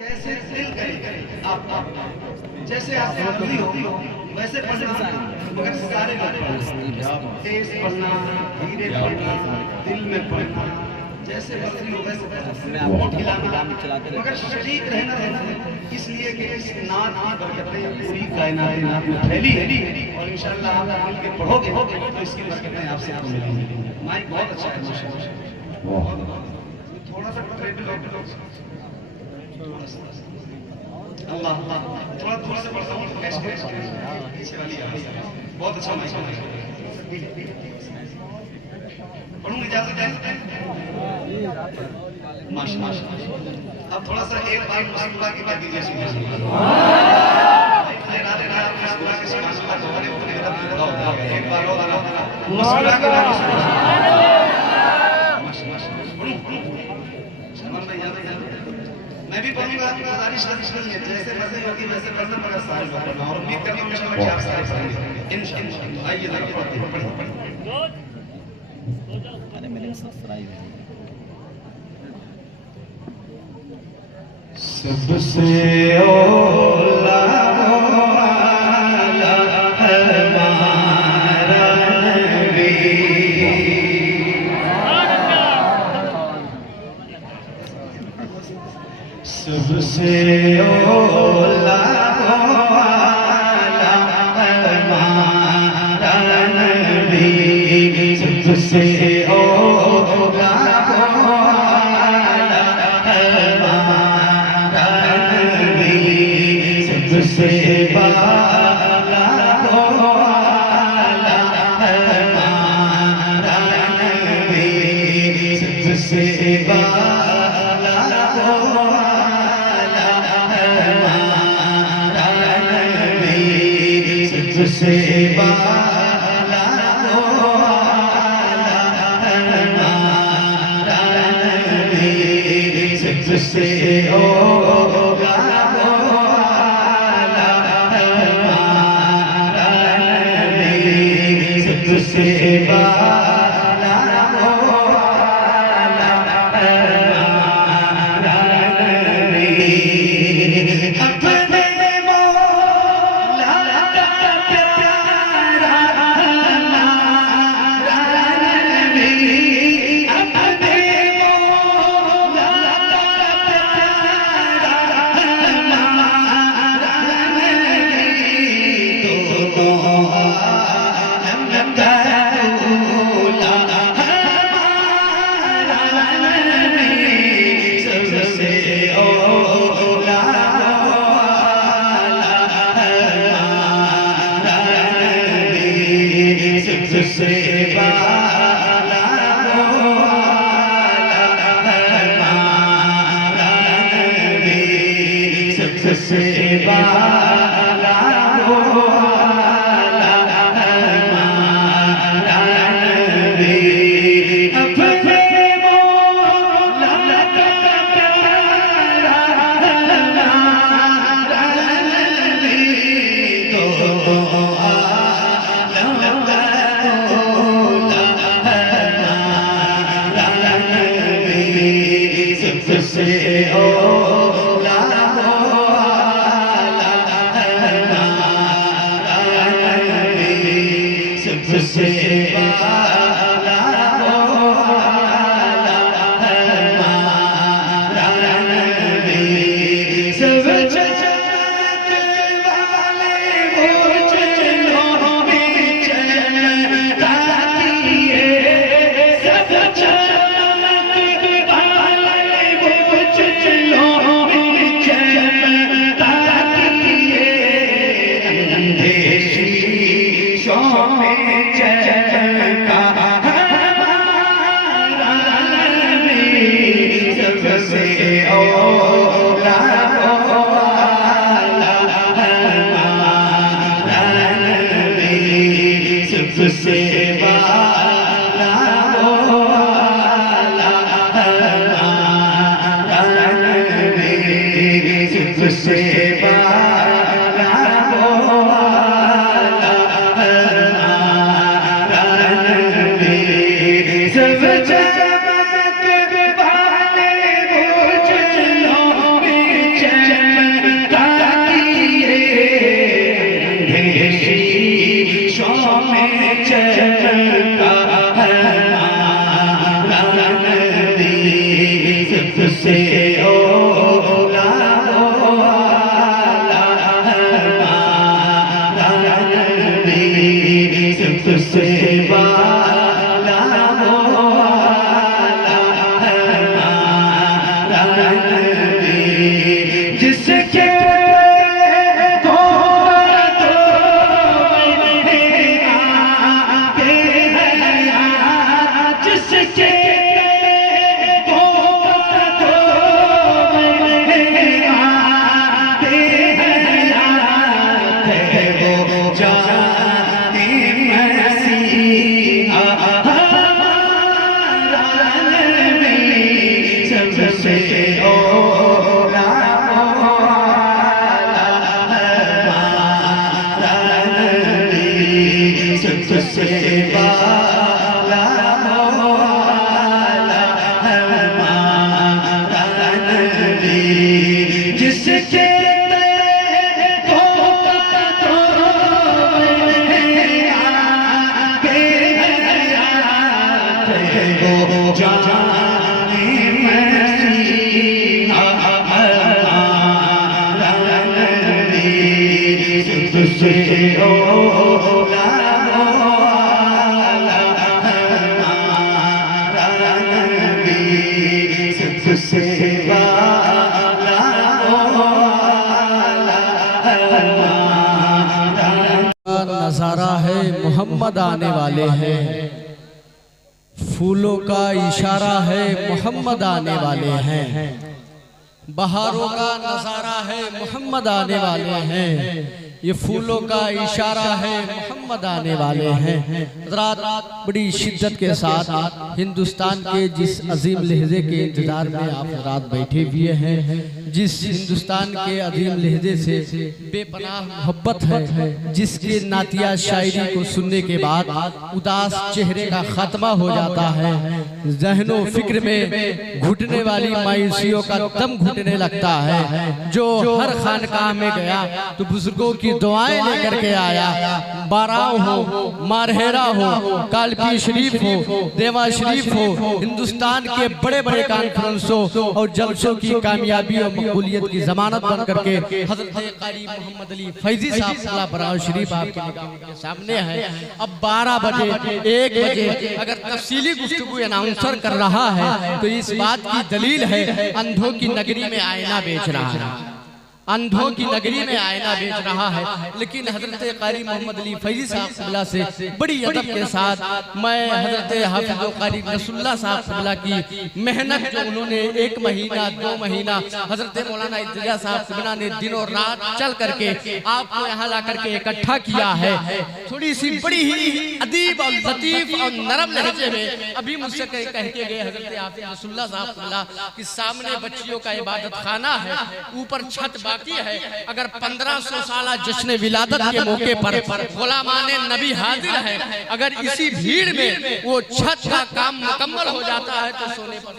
कैसे दिल करे आप जैसे आप फ्री हो वैसे पढ़ना, मगर सारे तेज पढ़ना, धीरे पढ़ना, दिल में पढ़ना, जैसे फ्री हो वैसे खिलाना, मगर शरीक रहना इसलिए कि इस नात की बरकतें पूरी कायनात में फैली है और इंशाअल्लाह आप मिल के पढ़ोगे तो इसकी बरकतें आपसे आप मिलेंगी। माइक बहुत अच्छा है माशाअल्लाह, थोड़ा सा अल्लाह थोड़ा थोड़ा सा पढ़ता हूँ पीछे वाली बहुत अच्छा माइक पढ़ूंगी, इजाजत है माशाअल्लाह। अब थोड़ा सा एक बार मुस्कुरा के कह दीजिए सुबह एक बार मुस्कुरा के मैं भी पढ़ूंगा, आपकी गुजारिश नहीं है, जैसे मर्जी होगी वैसे पढ़ना, मगर साल पढ़ना और उम्मीद करता हूं इंशाअल्लाह कि आप सारे पढ़ेंगे इंशाअल्लाह। आइए जरा पढ़ते अरे मेरे सब्सक्राइब है। सबसे औला सबसे औला हमारा नबी, सबसे औला हमारा नबी, सबसे बाला हमारा नबी, सबसे बाला सबसे बाला हमारा नबी, सबसे औला हमारा नबी, सबसे बाला हमारा नबी। सबसे बाला हमारा नबी, सबसे बाला हमारा नबी। अपने मौला का प्यारा हमारा नबी, तो सबसे औला हमारा नबी, सबसे बाला हमारा नबी, सब जगत वाले मुझको बीच ताकिए, सब में से वाला जिसके जिसके नजारा है मोहम्मद आने वाले हैं, फूलों का इशारा है मोहम्मद आने वाले हैं, बहारों का नजारा है मोहम्मद आने वाले हैं, ये फूलों का इशारा है मोहम्मद आने वाले हैं। हज़रात बड़ी शिद्दत के साथ हिंदुस्तान के जिस अजीम लहजे के इंतजार में आप हज़रात बैठे हुए हैं, जिस हिंदुस्तान के अजीम लहजे से बेपनाह मोहब्बत है, जिसके नातिया शायरी को सुनने के बाद उदास चेहरे का खात्मा हो जाता है, ज़हनो फिक्र में घुटने वाली मायूसियों का दम घुटने लगता है, जो हर खानकाह में गया तो बुजुर्गों की दुआएं लेकर के आया, बाराव हो, मारहेरा हो, कालपी शरीफ हो, देवा शरीफ हो, हिंदुस्तान के बड़े बड़े कॉन्फ्रेंसों और जलसों की कामयाबी और मकबूलियत की जमानत बन करके हज़रत कारी मोहम्मद अली फैजी साहब बराव शरीफ आपके निगाहों के सामने है। अब 12 बजे 1 बजे अगर तफसीली गुफ्तगू अनाउंसर कर रहा है तो इस बात की दलील है अंधों की नगरी में आईना बेच रहा है, अंधों की नगरी में आईना बेच रहा है। लेकिन हजरत कारी मोहम्मद अली फैजी साहब क़िबला से बड़ी अदब के साथ मैं हजरत हाफिज़ कारी रसूलुल्लाह साहब क़िबला की मेहनत जो उन्होंने 1 महीना 2 महीना हजरत मौलाना इत्तेजा साहब क़िबला ने दिनों रात चल करके आपको यहाँ ला करके इकट्ठा किया है, थोड़ी सी बड़ी ही अदीब और लतीफ और नरम लहजे में अभी मुझसे कह के गए हजरत हाफिज़ रसूलुल्लाह साहब क़िबला कि सामने बच्चियों का इबादत खाना है, ऊपर छत है, अगर 1500 साल जश्न विलादत के मौके पर गुलामाने नबी हाजिर है, अगर इसी भीड़ में वो छत का काम मुकम्मल हो जाता है तो सोने पर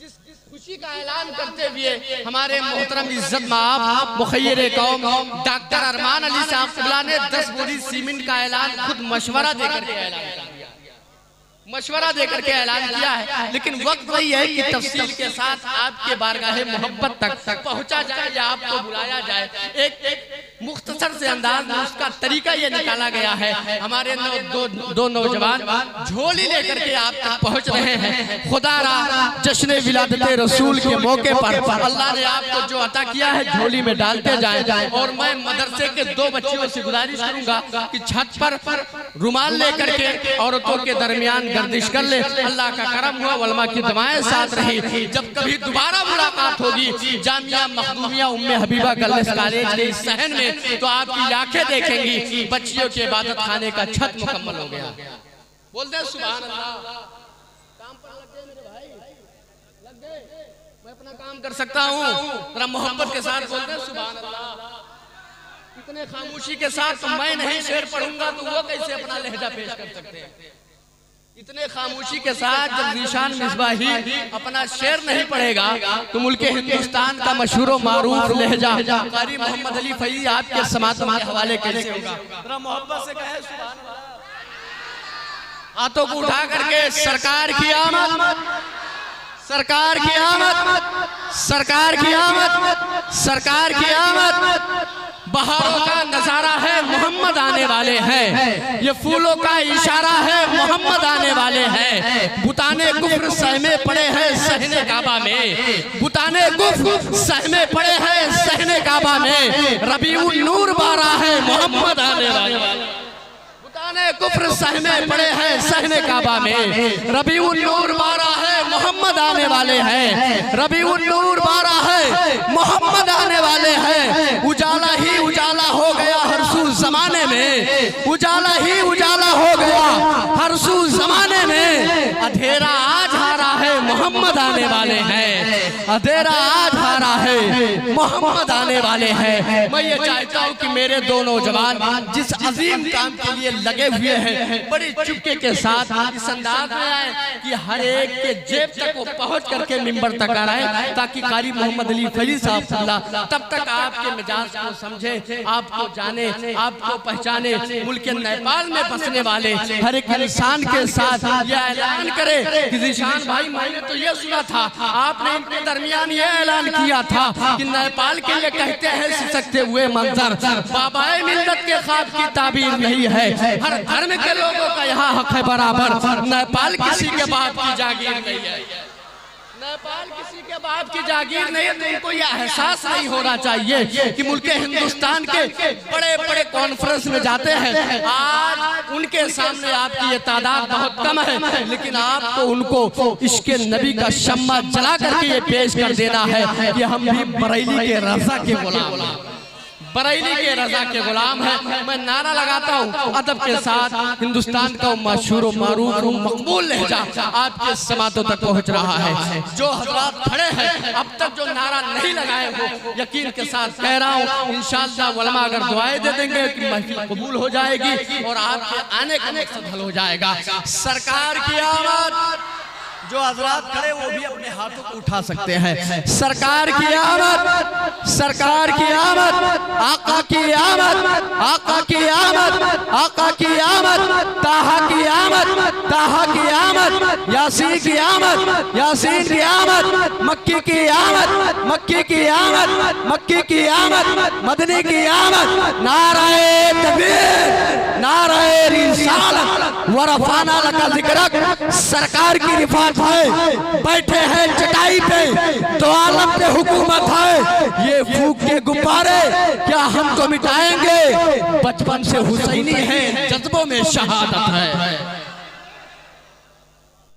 जिस खुशी का ऐलान करते हुए हमारे मोहतरम इज्जत माफ मुखय्यर कौम डॉक्टर अरमान अली साहब क़िबला ने 10 बोरी सीमेंट का ऐलान खुद मशवरा देकर के ऐलान किया, मशवरा देकर के ऐलान किया है। लेकिन वक्त वही है कि तफसील के साथ आपके बारगाहे मोहब्बत तक पहुंचा जाए या आपको बुलाया जाए। एक मुख्तसर से अंदाज में उसका तरीका ये निकाला गया है। हमारे दो नौजवान झोली लेकर के आप तक पहुंच रहे हैं। खुदारा जश्न विलादत रसूल के मौके पर अल्लाह ने आपको जो अता किया है झोली में डालते जाए। और मैं मदरसे के 2 बच्चियों से गुजारिश करूंगा कि छत पर रुमाल लेकर के औरतों के दरमियान गर्दिश कर ले। अल्लाह का करम हुआ, उलमा की दुआएं साथ रही। जब कभी दोबारा मुलाकात होगी जामिया मखदूमिया उम्मे हबीबा गर्ल्स कॉलेज के इस सहन में तो आपकी आंखें देखेंगी बच्चियों के इबादत खाने का छत मुकम्मल हो गया। बोलते हैं सुभान अल्लाह। काम पर लग गए मेरे भाई, लग गए, मैं अपना काम कर सकता हूँ। जरा मोहब्बत के साथ बोलते हैं सुभान अल्लाह। इतने खामोशी के साथ तो मैं नहीं शेर पढ़ूंगा तो वो कैसे अपना लहजा पेश कर सकते हैं। इतने खामोशी के साथ जब ज़ीशान मिसबाही अपना शेर नहीं पढ़ेगा तो मुल्क हिंदुस्तान का मशहूर मारूफ लहजा कारी मोहम्मद अली फैजी आपके समातों के हवाले कैसे होगा। जरा मोहब्बत से कहे सुभान अल्लाह। हाथों को उठा करके सरकार की आमद, सरकार की आमद, सरकार की आमद, सरकार की आमद। बहारों का नजारा है, मोहम्मद आने वाले हैं। ये फूलों का इशारा है, मोहम्मद आने वाले हैं। बुताने कुफ्र सहमे पड़े हैं सहने काबा में, बुताने कुफ्र सहमे पड़े हैं सहने काबा में। रबीउल नूर बारा है, मोहम्मद आने वाले हैं। बुताने कुफ्र सहमे पड़े हैं सहने काबा में। रबीउल नूर बारा है, मोहम्मद आने वाले हैं। रबीउल नूर बारा है, मोहम्मद आने वाले हैं। उजाला ही उजाला हो गया हर सू जमाने में, उजाला ही उजाला हो गया हर सू जमाने में। अंधेरा आज हारा है, मोहम्मद आने वाले हैं। अंधेरा आज हारा है, मोहम्मद आने वाले हैं। मैं ये चाहता हूँ कि मेरे दो नौजवान जिस अजीम काम के लिए लगे हुए हैं, बड़ी चुपके के साथ इस अंदाज में आए कि हर एक के जेब तक वो पहुंच करके मिंबर तक आ रहे, ताकि कारी मोहम्मद अली फैजी साहब तब तक आपके मिजाज को समझे, आपको जाने, आपको पहचाने। मुल्क नेपाल में बसने वाले हर एक इंसान के साथ यह ऐलान करे कि ज़ीशान भाई, मैंने तो ये सुना था आपने इनके दरमियान ये ऐलान किया था कि नेपाल के लिए कहते हैं सिसकते हुए मंजर, बाबाए मिल्लत के ख्वाब की ताबीर नहीं है। हर धर्म के लोगों का यहाँ हक है बराबर। नेपाल किसी के बाप की जागीर नहीं है, नेपाल किसी के बाप की जागीर नहीं है। तो उनको यह एहसास नहीं होना चाहिए कि मुल्क हिंदुस्तान के बड़े बड़े कॉन्फ्रेंस में जाते हैं, आज उनके सामने आपकी ये तादाद बहुत कम है, लेकिन आपको उनको इश्क़ नबी का शम्मा जला करके ये पेश कर देना है कि हम भी बरेली के रज़ा के गुलाम हैं, बरेली के रज़ा के गुलाम हैं। मैं नारा लगाता हूँ अदब के साथ, हिंदुस्तान का मशहूर मारूफ मकबूल लहजा आपके समातों तक पहुँच रहा है। जो हजरात खड़े हैं अब तक जो नारा नहीं लगाए हो, यकीन के साथ कह रहा हूँ इंशाअल्लाह उलमा अगर दुआएं दे देंगे कि महफिल कबूल हो जाएगी और आपके आने का मकसद हल हो जाएगा। सरकार की आमद, जो हजरात खड़े वो भी अपने हाथों को उठा सकते हैं। सरकार की आमद, सरकार की आमद, आका की आमद, आका की आमद, आका की आमद, ताहा की आमद, ताहा की आमद, यासीन की आमद, यासीन की आमद, मक्की की आमद, मक्की की आमद, मक्की की आमद, मदनी की आमद। नाराए तकबीर, नाराए रिसालत व रफाना लका ज़िक्रक। सरकार की रिफात है, बैठे हैं चटाई पे तो आलम पे हुकूमत है। ये फूक के गुब्बारे क्या हमको मिटाएंगे? बचपन से हुसैनी है, जज्बों में शहादत है।